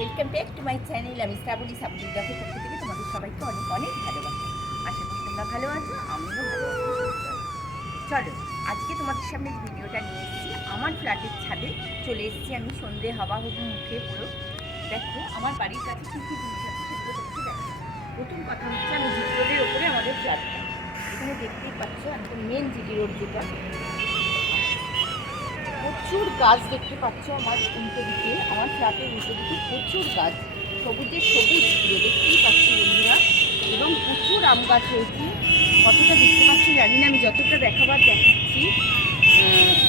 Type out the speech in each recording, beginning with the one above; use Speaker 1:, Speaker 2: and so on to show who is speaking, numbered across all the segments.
Speaker 1: Welcome back to my channel. আমি শ্রাবণী। শ্রাবণী দেখো পক্ষ থেকে তোমাদের সবাইকে অনেক অনেক ভালোবাসি। আশা করি তোমরা ভালো আছো, আমিও ভালো আছি। চলো, আজকে তোমাদের সামনে ভিডিওটা নিয়ে এসেছি, আমার ফ্ল্যাটের ছাদে চলে এসেছি আমি সন্ধে হাওয়া হুবু মুখে পুরো। দেখো, আমার বাড়ির কাছে কী কী জিনিস আছে সেগুলো দেখতে দেখো। প্রথম কথা হচ্ছে আমি জিটি রোডের ওপরে আমাদের ফ্ল্যাটটা। এখানে দেখতেই পাচ্ছ, একদম মেন জিটি রোড যেটা। প্রচুর গাছ দেখতে পাচ্ছ আমার উল্টো দিকে। আমার ফ্ল্যাটের উল্টো দিকে প্রচুর গাছ। সবুজে সবুজ পুরো, দেখতেই পাচ্ছি বন্ধুরা। এবং প্রচুর আম গাছ হয়েছে। কতটা দেখতে পাচ্ছি জানি না, আমি যতটা দেখাবার দেখাচ্ছি।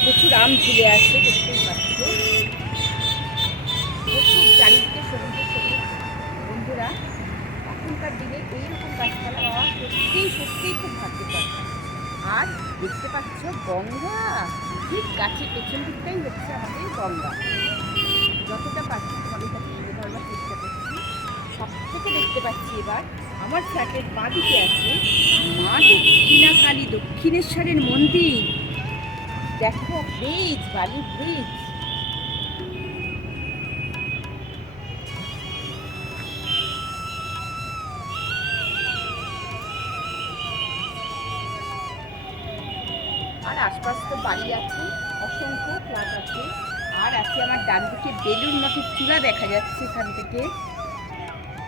Speaker 1: প্রচুর আম ঝুলে আছে, দেখতেই পাচ্ছ। প্রচুর চারিদিকে সবুজে সবুজ বন্ধুরা। এখনকার দিনে এইরকম গাছপালা পাওয়া সত্যিই সত্যিই খুব ভাগ্যের আর দেখতে পাচ্ছ গঙ্গা। ঠিক গাছের পেছন দিকটাই হচ্ছে আমাদের গঙ্গা। যতটা পাচ্ছি কাছে তুলে ধরবার চেষ্টা করছি। সব থেকে দেখতে পাচ্ছি এবার আমার ফ্ল্যাটের বাঁদিকে আছে মা দক্ষিণা কালী দক্ষিণেশ্বরের মন্দির। দেখো, ব্রিজ, বালি ব্রিজ। আশপাশ তো বাড়ি আছে, অসংখ্য ফ্ল্যাট আছে। আর আছে আমার ডান দিকে বেলুন মঠের চূড়া দেখা যাচ্ছে এখান থেকে।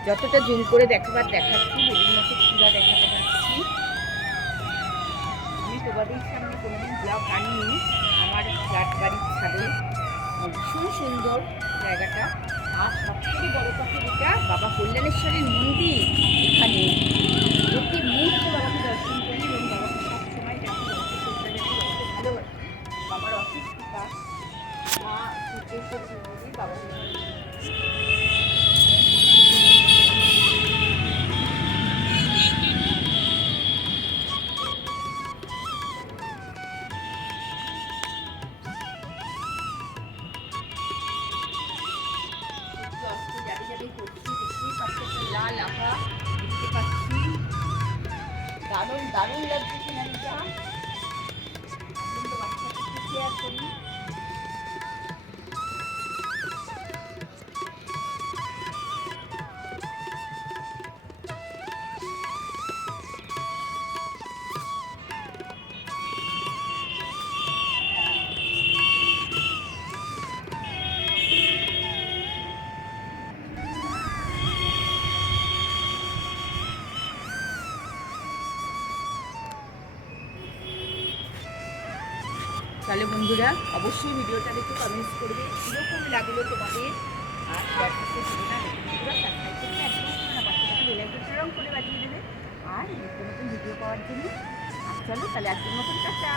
Speaker 1: যতটা জুম করে দেখাবার দেখাচ্ছি বেলুন মঠের চূড়া দেখাতে পাচ্ছি আমি তোমাদের সামনে কোনোদিন ব্লগ আনিনি, আমার ফ্ল্যাট বাড়ির ছাদে। ভীষণ সুন্দর জায়গাটা। আর সব থেকে বড় কথা যেটা, বাবা কল্যাণেশ্বরের মন্দির। লাল আভা দেখতে পাচ্ছি দারুণ দারুণ লাগছে তাহলে বন্ধুরা, অবশ্যই ভিডিওটা দেখে কমেন্টস করবে, কীরকম লাগল তোমাদের? আর আইকনটাও করে বাজিয়ে দেবে। আর নতুন নতুন ভিডিও পাওয়ার জন্য, আর চলো তাহলে আজকের মতন টাটা।